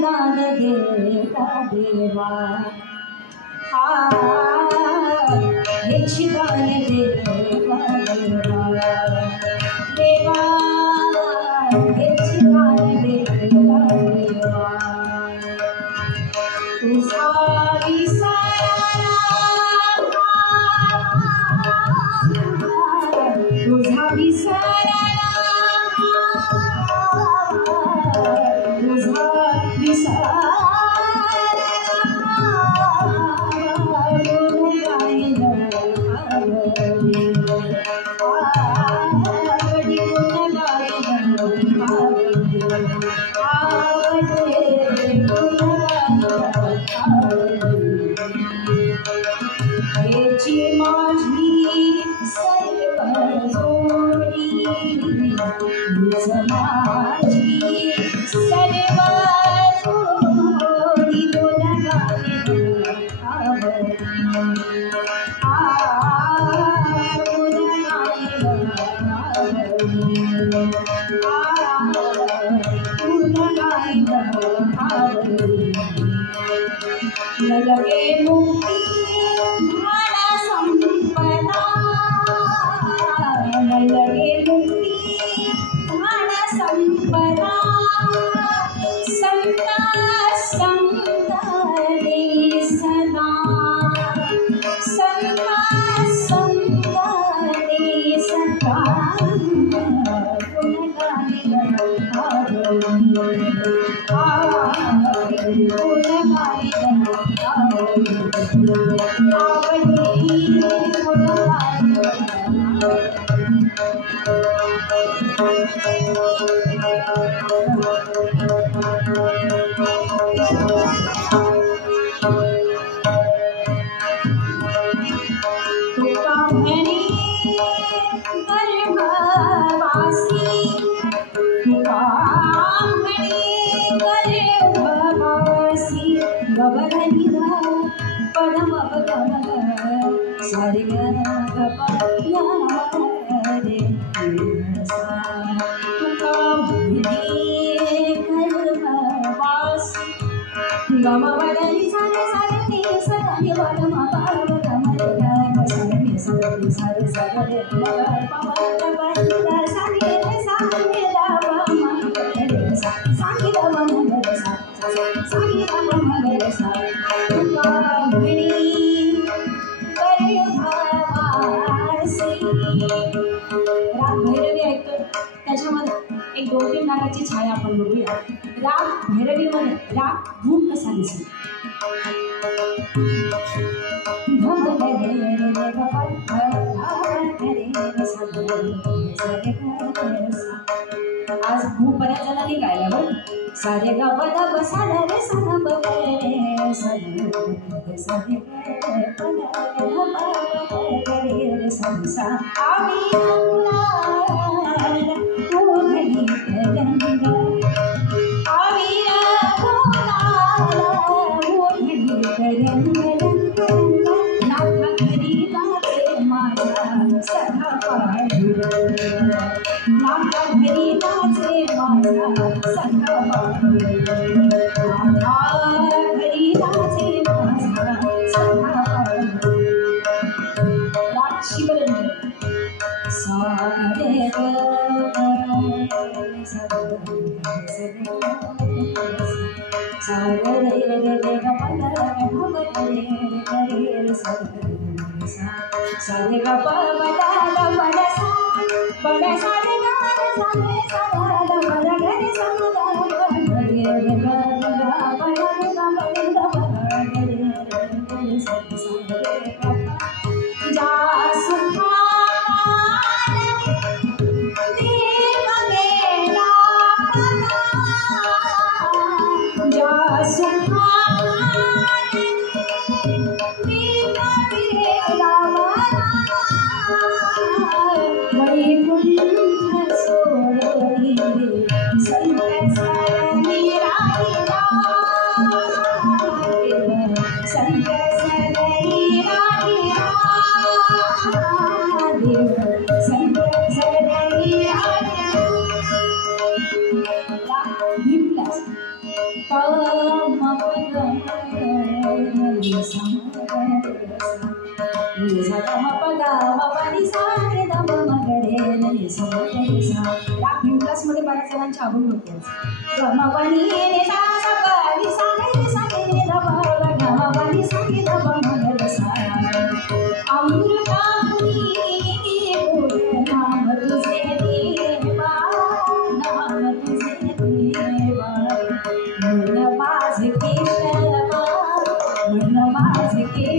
दान देता देवा दान देता देवा देवा दान देता देवा तुझा विसरला तुझा विसरला लगे मुक्ति भाड़ा संपदा लगे मुक्ति भाड़ा संपदा संता संता रे सदा संता संता रे सदा एक दोन तीन रागाची छाया आपण बघूया. राग भैरवी मध्ये राग धूम कसा दिसेल. आज भूप बऱ्याच जणांनी गायला बघ. सारे गा बदा बसा रे सदा बरे सारे रे संसा आम्ही मध्ये बऱ्याच जणांची आवड होते. माझे